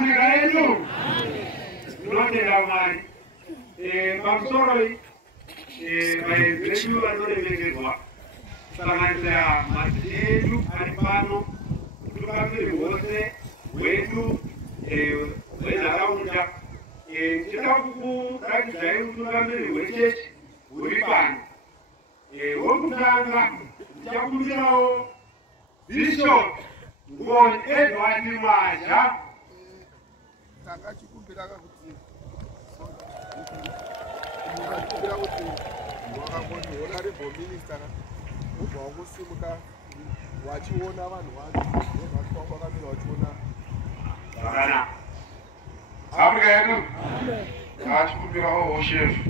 Afrika yetu. Tunaona jamani. Mamsoroi maendeleo yanayoendelezwa sana ya matetu alipano tukabiri wote wetu wenaraunda chitakuku kajizayo tukabiri wechechi ulipano wokutanga chakumbirawo Bishop Ngoni Edward Maja tanga chikumbira kuti wakamboniona rebho minista ubva wakusimuka wachiona vanhu vacho vakwako vakamira vachiona zvakanaka Afrika yedu ngachikumbirawo hoshefu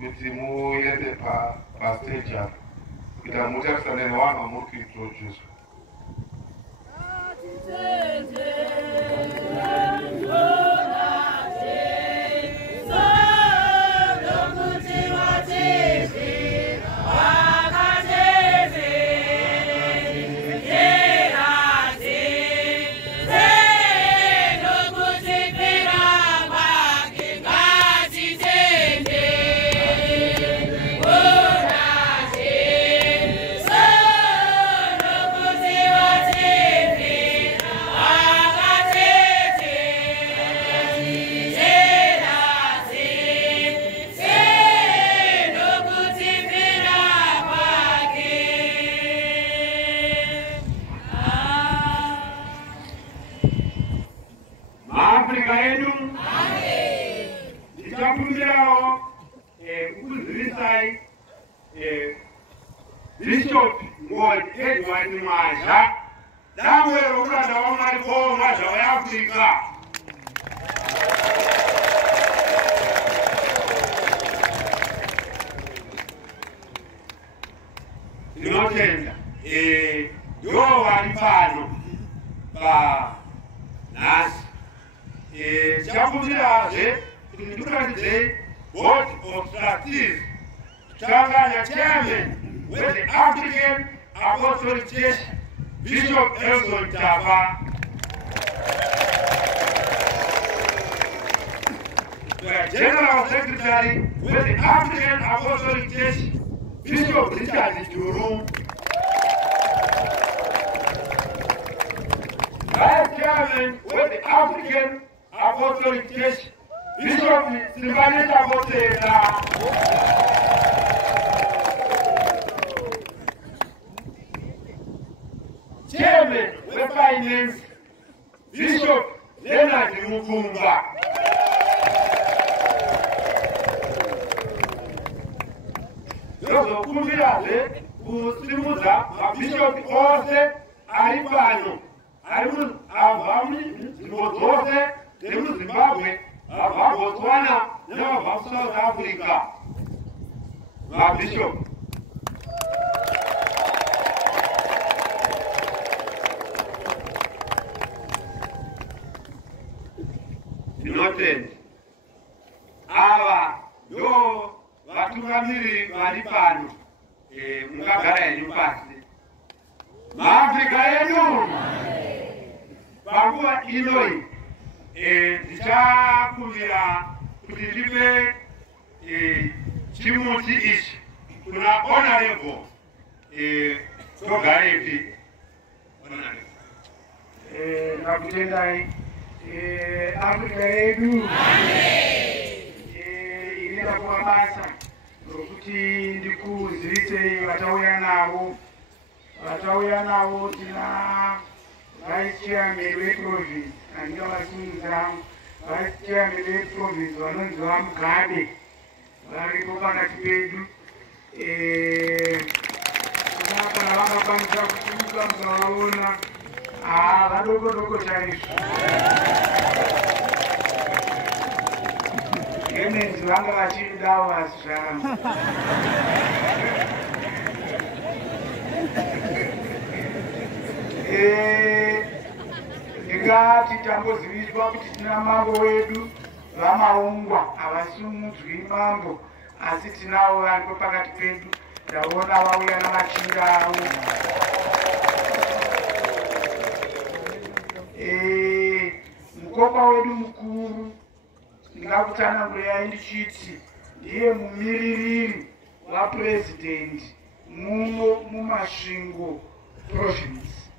kuti muende pastage apo kuita mutarisane nevanhu vamuri kuintroduce Afrika yedu ndichakumbirawo ukuzivisai Bishop Ngoni Edward Maja damwe rokuranda wamwari Maja weAfrica ndinotenda ndo vari pano panhasi chakumbirazve kuti ndikuratidze Board of Trustees Changanya Chairman with the African Apostolic Church Bishop Elson Tapa, the General Secretary with the African Apostolic Church Bishop Richard Juru, Vice Chairman with the African Apostolic Church Bishop Sibaneta Botela, Chairman with Finance Bishop Leonard Mukumba, zokumbiraze kusimuza mabishop ose ari pano ari munzvimbo dzose dziri muZimbabwe, abva Botswana neabva South Africa. Mabishop ndinotenda ava ndo vatungamiri vari pano mungagara henyu pasi. Maafrika yedu panguva inoi ndichakumbira kuti ndipe chimuti ichi kuna honorable Togarepi. Ndakutendai Afrika yedu inoita kuva basa rokuti ndikuzivisei vatauya navo tina Vice Chairman weProvince andinga vasimudza Vice Chairman weProvince vanonzi vaMugabe varipo pakati pedu. Kana vangakwanisa kusimuka mukavaona vadoko doko chaizvo. Yemenzi vanga vachidawo asi zvakanaka. Ndingati tamboziviswa kuti tina mambo wedu vamaungwa havasimudzwi mambo asi tinavo varipo pakati pedu. Ndaona vauya namachinda avo. mukoma wedu mukuru ndingakutsanangurai ndichiti ndiye mumiririri wapurezidendi muno mumasvingo province.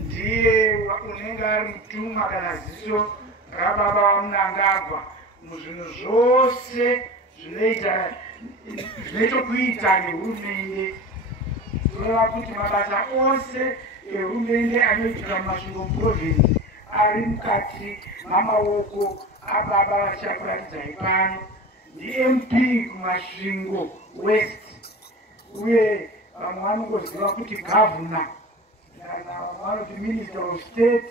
Ndiye unenge ari mutumwa kana ziso rababa vaMnangagwa muzvinhu zvose zvinoitokuita nehurumende. Kureva kuti mabasa ose ehurumende anoitika mumasvingo muprovince ari mukati mamaoko ababa vachikuratidzai pano. NdiMP kumasvingo west, uye vamwe vanongoziva kuti governor kana vanoti minister of state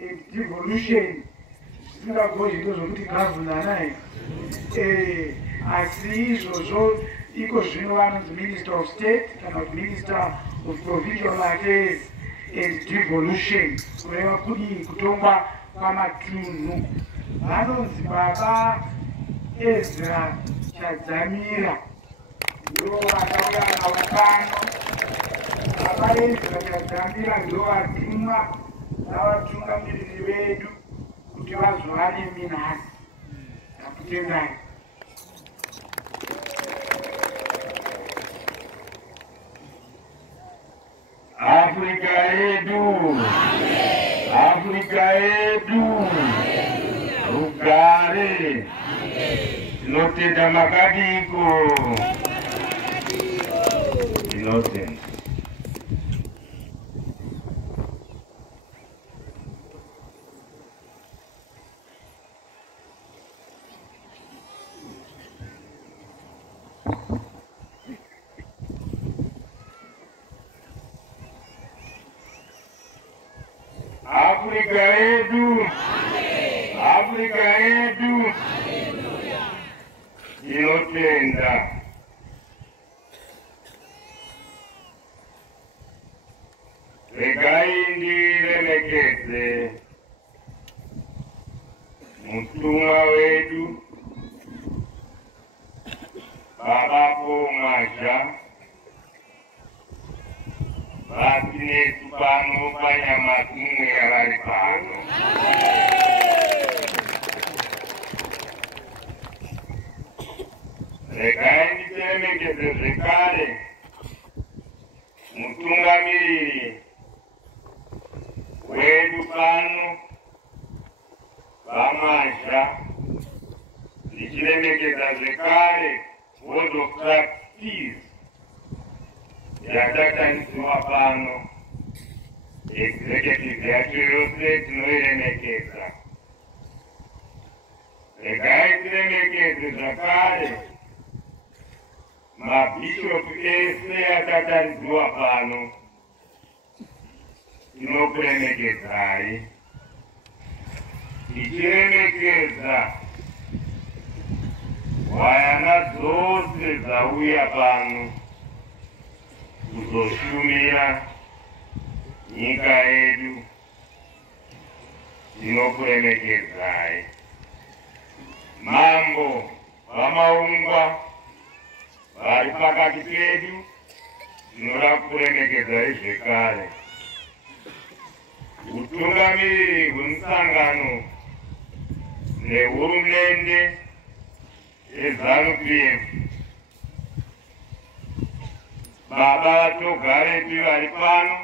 and devolution, zvisingagozvi ndozvokuti governor naye asi izvozvo iko zvino vanonzi minister of state kana kuti minister of provincial affairs and devolution, kureva kudii kutongwa kwamatunhu. Vanonzi baba Ezra Chadzamira ndivo vakauya navo pano. Baba Ezra Chadzamira ndivo vatumwa navatungamiriri vedu kuti vazovane minhasi. Ndakutendai. Afrika yedu, Afrika yedu, rugare, tinotenda makadiko, tinotenda. Afrika yedu, Afrika yedu, tinotenda. Regai ndiremekedze mutumwa wedu Baba Pomasha vatinesu pano panyamatumwe yavari pano. Regai nditeremekedze zvekare mutungamiriri wedu pano vaMasha, ndichiremekedza zvekare board of trustees yatatanisiwa pano, executive yacho yose tinoiremekedza. Regai tiremekedze zvakare mabhishopu ese yatatanisiwa pano, tinokuremekedzai. Tichiremekedza hwayana dzose dzauya pano kuzoshumira nyika yedu, tinokuremekedzai. Mambo vamaungwa vari pakati pedu, tinoda kuremekedzai zvekare. Utungamiriri hwemusangano nehurumende yeZANU-PF, baba vatogarepi vari pano,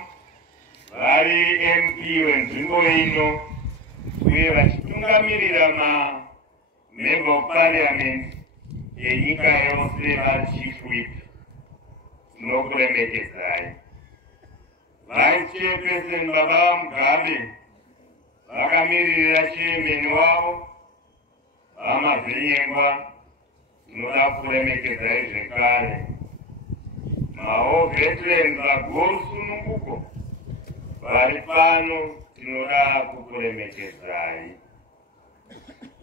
vari MP wenzvimbo ino, uye vachitungamirira member of parliament yenyika yose vari chief whip, tinokuremekedzai. Vice chairperson baba vaMugabe vakamirira chairman wavo vaMavhinyengwa, tinoda kuremekedzai zvekare. Mawo veterans vaGorusununguko vari pano, tinoda kukuremekedzai.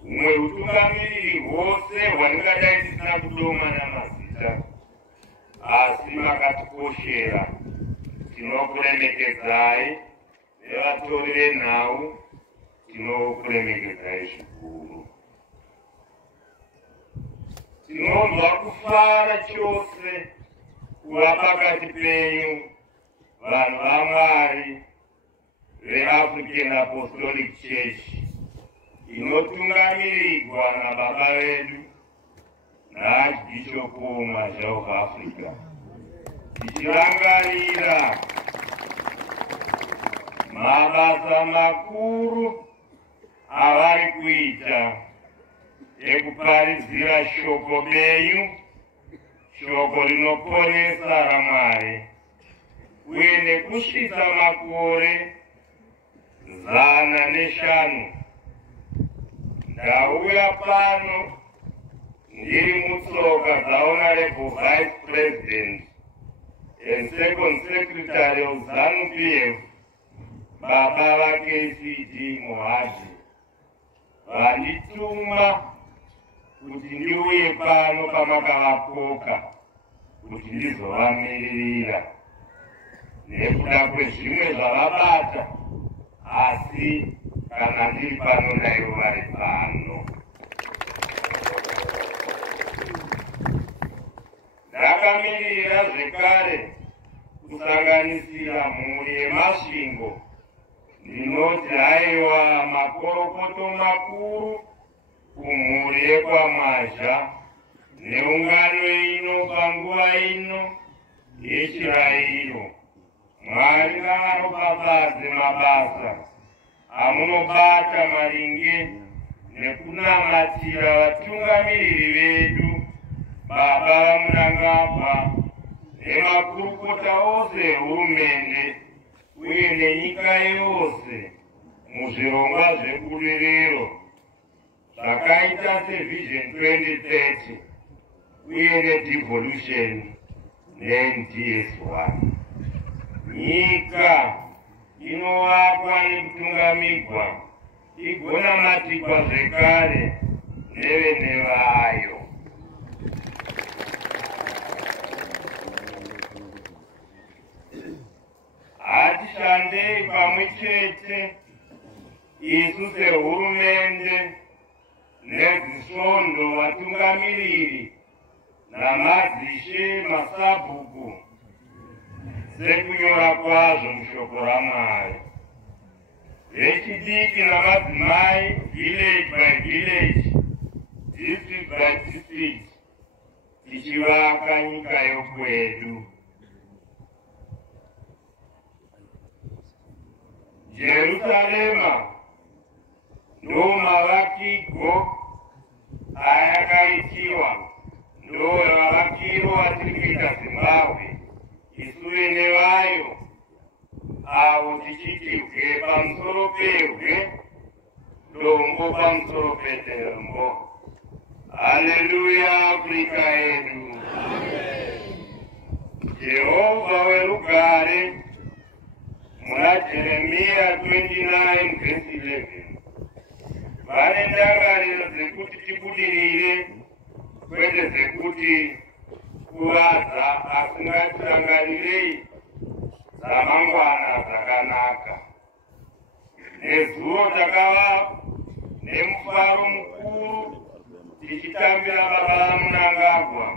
Humwe utungamiriri hwose hwatingadai tisina kudoma namazita, asi makatikoshera, tinokuremekedzai. Nevatori venhau, tinokuremekedzai zvikuru. Tinonzwa kufara chose kuva pakati penyu vanhu vaMwari veAfrican Apostolic Church inotungamirirwa nababa vedu naArchbishop South Africa, tichirangarira mabasa makuru avari kuita ekuparidzira shoko benyu, shoko rinoporesa raMwari, uye nekusvitsa makore 105 ndauya pano ndiri mutsoka dzaHonorable Vice President and Second Secretary of ZANU-PF, baba vaKCD Muhadzi, vandituma kuti ndiuye pano pamakavakoka kuti ndizovamiririra nekuda kwezvimwe zvavabata, asi kana ndiri pano naivo vari pano. Ndakamirira zvekare kusanganisira mhuri yeMasvingo. Ndinoti haiwa makorokoto makuru kumhuri yekwaMazha neungano ino panguva ino yechirayiro. Mwari ngavaropafadze mabasa amunobata maringe nekunamatira vatungamiriri vedu, baba vaMunangagwa nemakurukota ose ehurumende uye nenyika yose muzvirongwa zvebudiriro zvakaita seVision 2030 uye neDevolution neNDS1. Nyika inovakwa nekutungamirwa igonamatirwa zvekare nevene vayo. Hatishandei pamwe chete isu sehurumende nezisvondo, vatungamiriri namadzishe masabhuku sekunyora kwazvo mushoko raMwari, vechidiki namadzimai, village by village, district by district, tichivaka nyika yokwedu. Jerusalema ndo mavakirwo ayakaitiwa, ndo mavakirwo atiri kuita Zimbabwe isu vene vayo, avo tichiti hwe pamusoro pehwe, dombo pamusoro pedombo. Haleluya, Afrika yedu. Jehovha werugare muna Jeremiya 29 verse 11 vane ndangariro dzekuti tibudirire, kwete dzekuti kuvadza, asi ngatirangarirei dzamangwana dzakanaka. Nezuvo takava nemufaro mukuru tichitambira baba vaMunangagwa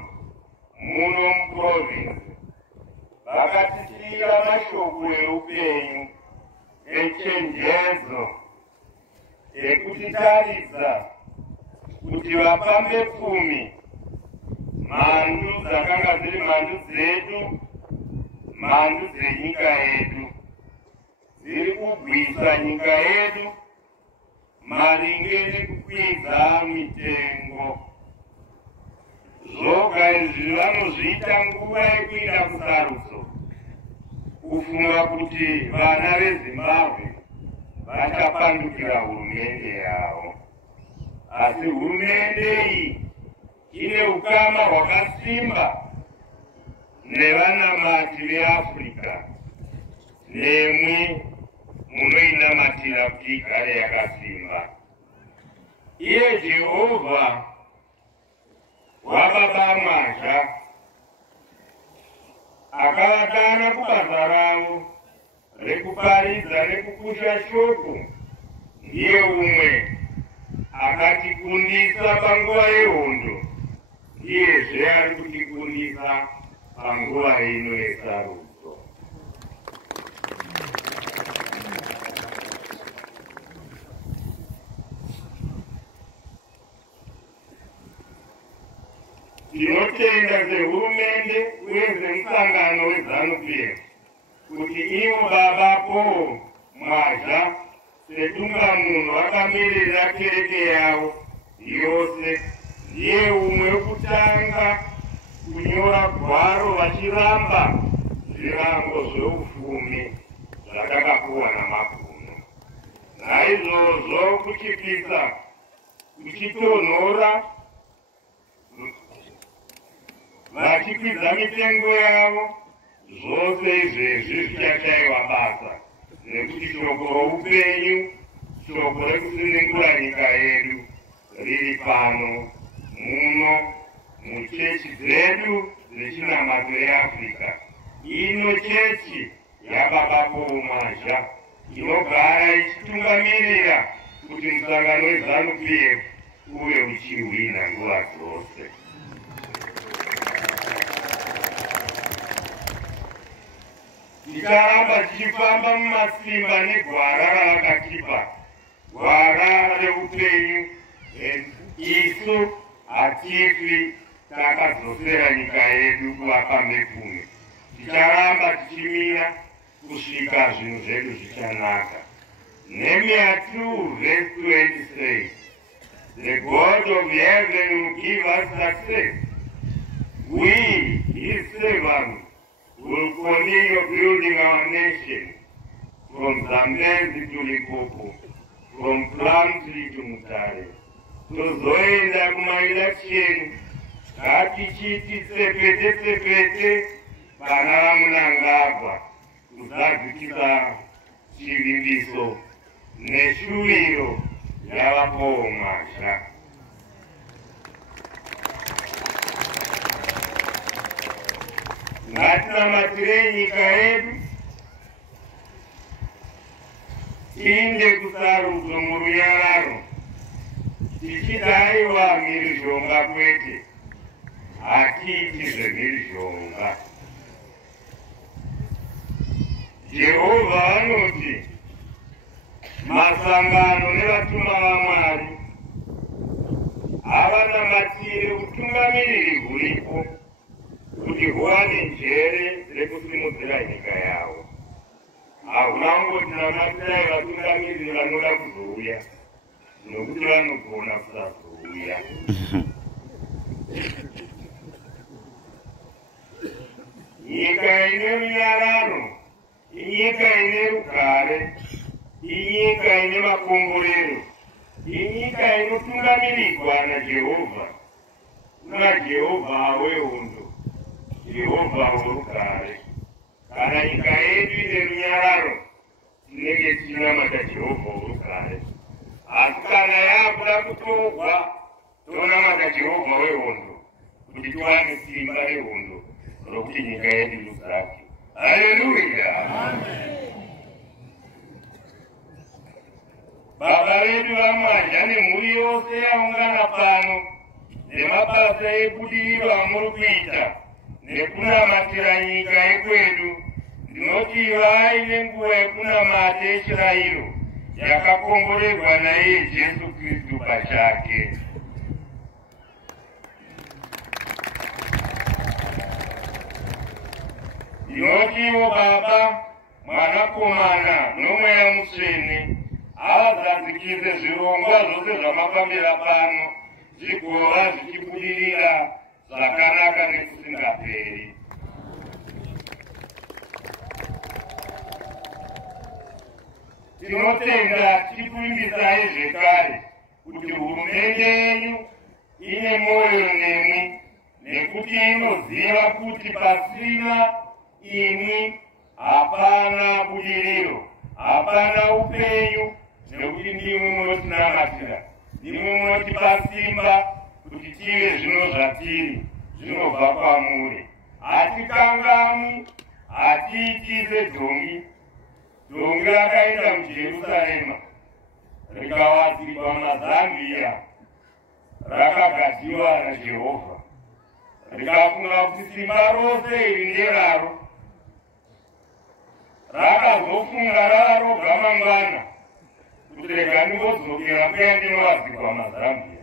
muno muprovince. Vakatisira mashoko eupenyu, echenjedzo, ekutitaridza kuti vapambe pfumi mhandu dzakanga dziri mhandu dzedu, mhandu dzenyika yedu, dziri kugwisa nyika yedu maringe nekukwidza mitengo. Zvoga izvi vanozviita nguva yekuita kusarudzo, kufunga kuti vana veZimbabwe vachapandukira hurumende yavo. Asi hurumende iyi ine ukama hwakasimba nevanamati veAfrica, nemwi munoinamatira kuti igare yakasimba. Iye Jehovha wababa Mazha akavadana kubasa ravo rekuparidza nekukusha shoko, ndiye umwe akatikundisa panguva yehondo, ndiyezve ari kutikundisa panguva ino yesarudzo. kutenda sehurumende uye semusangano weZANU-PF kuti ivo baba Paul Mwazha sedungamunhu vakamirira kereke yavo yose ndiye umwe wekutanga kunyora gwaro vachiramba zvirango zveupfumi zvatakapuwa namabhunu. Naizvozvo kuchipisa kuchitonhora vachikwidza mitengo yavo, zvose izvezvi zvichashaiwa basa nekuti shoko roupenyu, shoko rekusunungura nyika yedu riri pano muno muchechi dzedu dzechinamato yeAfrica. Ino chechi yababa Paul Mwazha inogara ichitungamirira kuti musangano weZANU-PF uve uchiwina nguva dzose. Ticharamba tichifamba mumasimba negwara ravakatipa, gwara reupenyu. Isu hatifi takadzosera nyika yedu kuvapa mepfumi. Ticharamba tichimira kusvika zvinhu zvedu zvichanaka. Nehemiah 2 verse 20 says, "The God of heaven will give us success. We, his servants, will continue building our nation from Zambezi to Limpopo, from Plumtree to Mutare." Tozoenda kumaelection ngatichiti tsepete tsepete vana vaMunangagwa kuzadzikisa chivimbiso neshuviro yavaPaul Mwazha. Ngatinamatirei nyika yedu inde kusarudzo murunyararo, tichidaiwa mhirizhonga kwete, hatiiti zvemhirizhonga. Jehovha anoti masangano nevatumwa vaMwari havanamatire utungamiriri huripo kuti huwane njere rekusimudzira nyika yavo. Haunangotinamatirai vatungamiriri vanoda kuzouya, nokuti vanogona kusazouya. Nyika ine runyararo, inyika ine rugare, inyika ine makomborero, inyika inotungamirirwa naJehovha, wehondo, Jehovha worugare. Kana nyika yedu ine runyararo, tinenge tichinamata Jehovha worugare. Asi kana yakuda kutorwa, tonamata Jehovha wehondo, kuti tiwane simba rehondo rokuti nyika yedu idzake. Haleluya! Baba vedu vaMwazha nemhuri yose yaungana pano, nemabasa ebudiriro amuri kuita nekunamatira nyika yekwedu, ndinoti ivai nenguva yekunamata yechirayiro yakakomborerwa naye Jesu Kristu pachake. Ndinotiwo Baba, Mwanakomana noMweya Mutsvene avazadzikise zvirongwa zvose zvamafambira pano zvigova zvichibudirira zvakanaka nekusingaperi. Tinotenda tichikuimbisai zvekare kuti hurumende yenyu ine mwoyo nemwi, nekuti inoziva kuti pasina imwi hapana budiriro, hapana upenyu, nekuti ndimwe munotinamatira, ndimwe munotipa simba kuti tive zvino zvatiri zvinobva kwamuri. Hatikangamwi, hatiiti sedhongi. Dhongi rakaenda muJerusarema rikawadzikwa mumaZambia, rakagadziwa naJehovha, rikafunga kuti simba rose iri nderaro. Rakazofunga ravaroga mangwana kuti rega ndimbodzokera kuya ndinovadzikwa mumaZambia.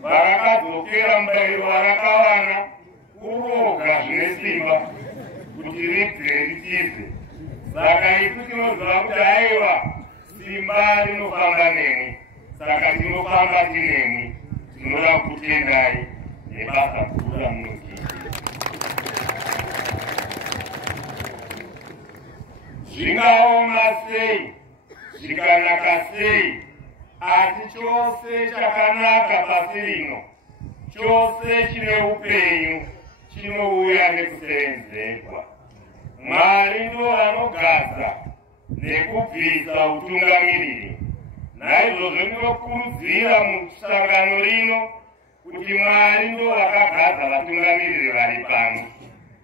Varakadzokera mubayiro warakawana kuti ribve ritize. Saka isu tinoziva kuti aiwa simba rinofamba nemi, saka tinofamba tinemi. Tinoda kutendai nebasa guru ramunoita. Zvingaoma sei, zvikanaka sei, asi chose chakanaka pasi rino, chose chine upenyu chinouya nekusenzerwa. Mwari ndo anogadza nekubvisa utungamiriri. Naizvozvo ndinokurudzira musangano rino kuti Mwari ndo vakagadza vatungamiriri vari pano.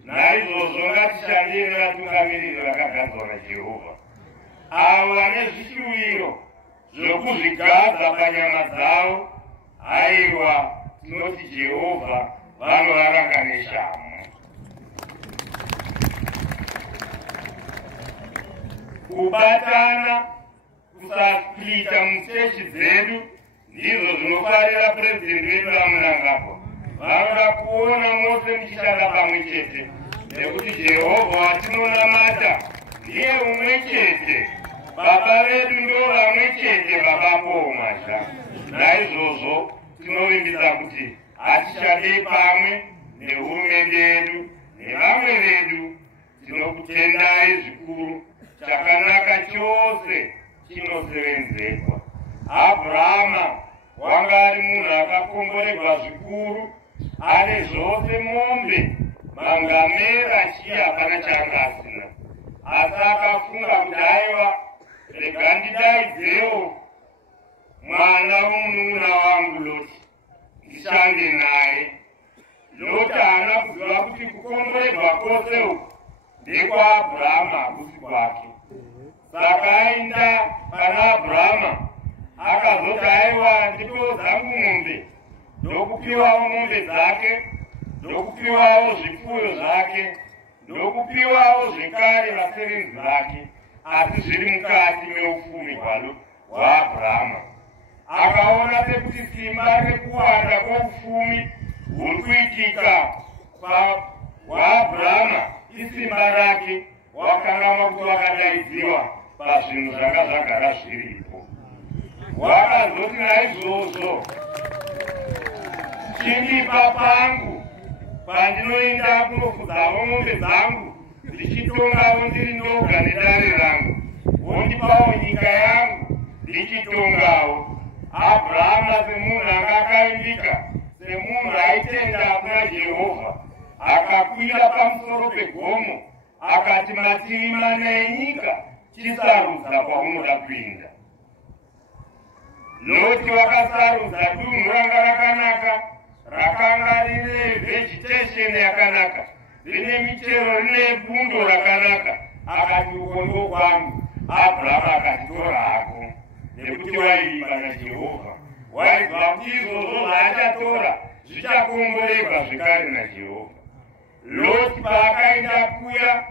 Naizvozvo ngatishandire vatungamiriri vakagadzwa naJehovha. Avo vane zvishuwiro zvokuzvigadza panyama dzavo, aiwa tinoti Jehovha vanoraranga neshamu. Kubatana, kusaspita muchechi dzedu ndizvo zvinofarira purezidendi wedu vamunangapo. Vanoda kuona mose muchishanda pamwe chete, nekuti Jehovha watinonamata ndiye umwe chete. Baba vedu ndo vamwe chete, Baba pomazha. Naizvozvo tinovimbisa kuti hatishande pamwe nehurumende yedu nevamwe vedu. Tinokutendai zvikuru, chakanaka chose chinosevenzekwa. Abhurama wanga ari munhu akakomboregwa zvikuru, ane zvose mombe, mangamera chiya hapana chaanga asina. Asi akafunga kuti aiwa rega ndidaidzewo mwana womunun'una wangu Loti ndishande naye. Loti haana kuziva kuti kukomboregwa kwose uku ndekwaAbhurama hakusi kwake. Saka aenda pana Abhurama akazoti aiwa ndipewo dzangu mombe, ndokupiwawo mombe dzake, ndokupiwawo zvipfuyo zvake, ndokupiwawo zvekare vasevenzi vake, asi zviri mukati meufumi hwaAbhurama. Akaona sekuti simba rekuwanda kwoufumi huri kuitika hwaAbhurama isimba rake, wakangama kuti wakadaidziwa pazvinhu zvanga zvagara zviripo. Wakazoti naizvozvo chindipa pangu pandinoenda kunofudzawo mombe dzangu, ndichitongawo ndiri ndoga nedare rangu, wondipawo nyika yangu ndichitongawo. Abhurama semunhu anga akaimbika, semunhu aitenda kuna Jehovha, akakwira pamusoro pegomo akati mativi mana enyika chisarudza kwaunoda kuenda. Loti wakasarudza dunhu ranga rakanaka, rakanga rine vegetation yakanaka, rine michero, rine bundo rakanaka. Akati uko ndo kwangu. Abhurama akati tora hako, nekuti waivimba naJehovha. Waiziva kuti izvozvo zvaachatora zvichakomboregwa zvekare naJehovha. Loti paakaenda kuya,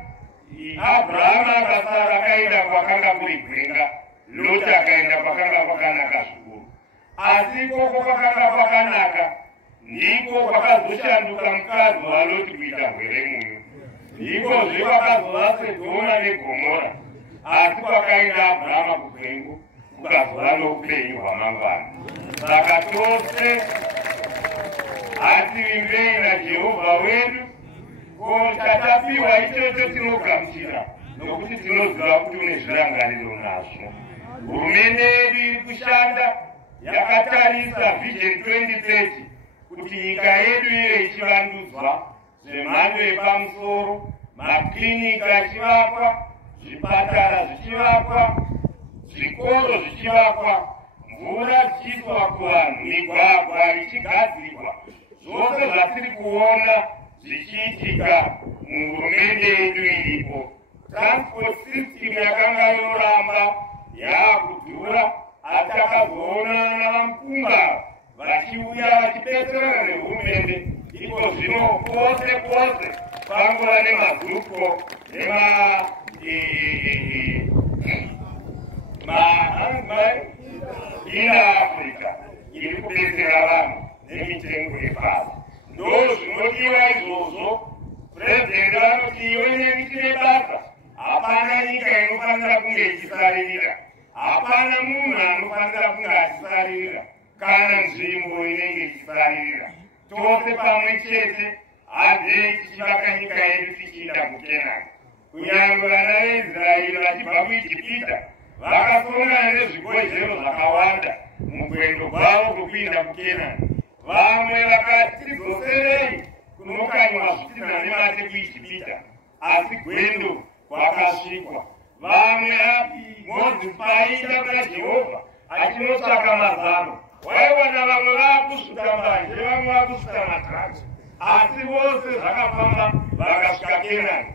Abhurama akasara akaenda kwakanga kuri gwenga, Loti akaenda kwakanga kwakanaka zvikuru. Asi ikoko kwakanga kwakanaka ndiko kwakazoshanduka mukazi waLoti kuita hweremunyu. Ikozve kwakazova Sodhoma neGomora, asi kwakaenda Abhurama kugwengu kukazova noupenyu hwamangwana. Saka tose hativimbei naJehovha wedu, ko chatapiwa ichocho tinogamuchira, nokuti tinoziva kuti une zvirangariro nazvo. Hurumende yedu iri kushanda yakatarisa Vision 2030 kuti nyika yedu ive ichivandudzwa zvemhando yepamusoro, maklinika achivakwa, zvipatara zvichivakwa, zvikoro zvichivakwa, mvura dzichiiswa kuvanhu, migwagwa ichigadzirwa. Zvose zvatiri kuona zvichiitika muhurumende yedu iripo. Transport system yakanga yoramba yaakudhura, asi takazoona navamupunga vachiuya vachipedzerana nehurumende. Iko zvino kwose kwose kwangova nemagrupo ina Africa iri kubetsera vanhu nemitengo yepasi. Ndo zvinodiwa izvozvo Purezidenti vanoti iwe neni tine basa. Hapana nyika inofanira kunge ichisaririra. Hapana munhu anofanira kunge achisaririra kana nzvimbo inenge ichisaririra. Tose pamwe chete hazei tichivaka nyika yedu tichienda kuKenani. Kunyange vana veIsraeri vachibva kuIjipita vakasongana nezvibhozhero zvakawanda mugwendo gwavo rwekuinda kuKenani. Vamwe vakati tidzoserei kunokanywa zvitinha nemate kuIjipita, asi gwendo kwakasvikwa. Vamwe Mozisi paaida kuna Jehovha achinotsvaka mazano, waiwana vamwe vaakusvika mbanje, vamwe vaakusvika madrachi, asi vose zvakafamba vakasvika Kenani.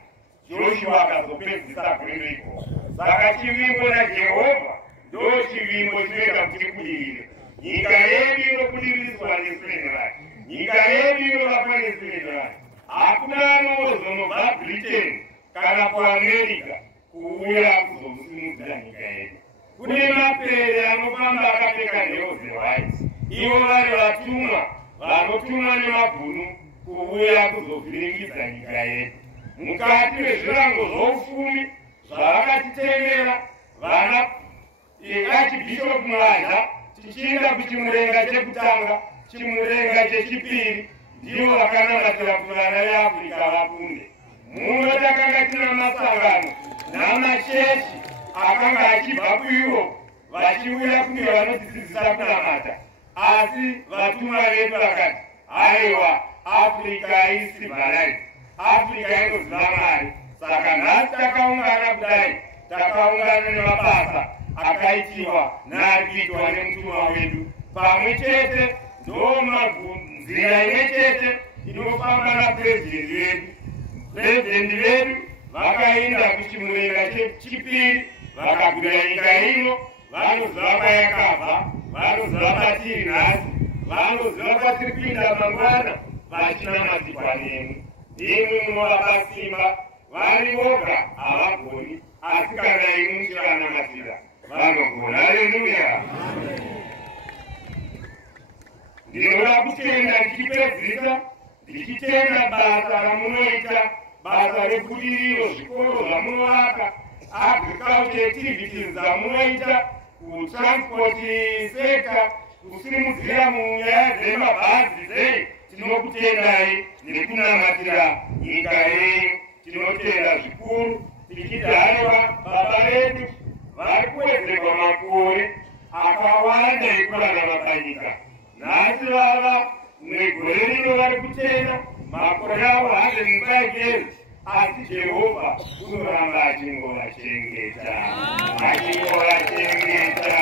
Joshua akazopedzisa gwendo ikoko. Saka chivimbo naJehovha ndo chivimbo chinoita kuti tibudirire. Nyika yedu inobudiriswa neSenelai, nyika yedu inovakwa neSenelai. Hakuna anozonobva Britain kana kuAmerica kuuya kuzosimudzira nyika yedu. Kune mapere anofamba akapfeka nheo dzewaiti, ivo vari vatumwa vanotumwa nemabhunu kuuya kuzovhiringidza nyika yedu. Mukati mezvirango zvoupfumi zvavakatitengera vana Archbishop Mwaja, tichienda kuchimurenga chekutanga, chimurenga chechipiri, ndivo vakanamatira kuti vana veAfrica vakunde. Muno takanga tina masangano namachechi akanga achibva kuEurope vachiuya kuti vanodzidzisa kunamata, asi vatumwa vedu vakati haiwa, Africa isivhalai, Africa inoziva Mwari. Saka nhasi takaungana kudai, takaungana nemabasa akaitiwa naarikuitwa nemutumwa wedu. Pamwe chete nzira imwe chete inofamba napurezidenti vedu. Purezidenti vedu vakainda kuchimurenga chechipiri, vakagwira nyika ino, vanoziva kwayakabva, vanoziva patiri nhasi, vanoziva kwatiri kuinda mangwana, vachinamatirwa nemi. Imi munovapa simba, vari voga havagoni, asi kana imi muchivanamatira vanogona. Haleluya! Ndinoda kutenda ndichipedzisa, ndichitenda basa ramunoita, basa rebudiriro, zvikoro zvamunovaka, agriculture activities dzamunoita, kutransport sector, kusimudzira munyaya dzemabhazi sei. Tinokutendai nekunamatira nyika yenyu. Tinotenda zvikuru tichiti haiwa baba vedu vari kuwedzerwa makore akawanda ekurarama panyika. Nhasi vava negore rino vari kutena makore avo 105 years, asi Jehovha unoramba achingovachengeta, achingovachengeta,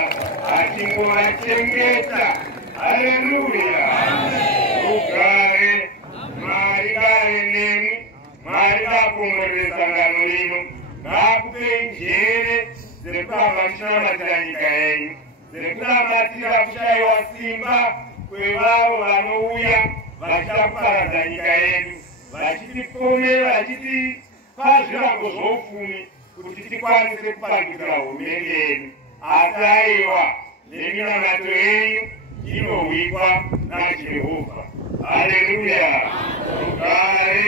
achingovachengeta. Haleluya! Ugare Mwari ngave nemi, Mwari ngakomorere sangano rino, ngakupe njere dzekufamba muchinamatira nyika yenyu, dzekunamatira kushayiwa simba kwevavo vanouya vachida kuparadza nyika yedu, vachitiponera, vachitipa zvirango zvoupfumi kuti tikwanise kupandukira hurumende yedu. Asi aiwa, neminamato yenyu inohwikwa naJehovha. Haleluya! Ugare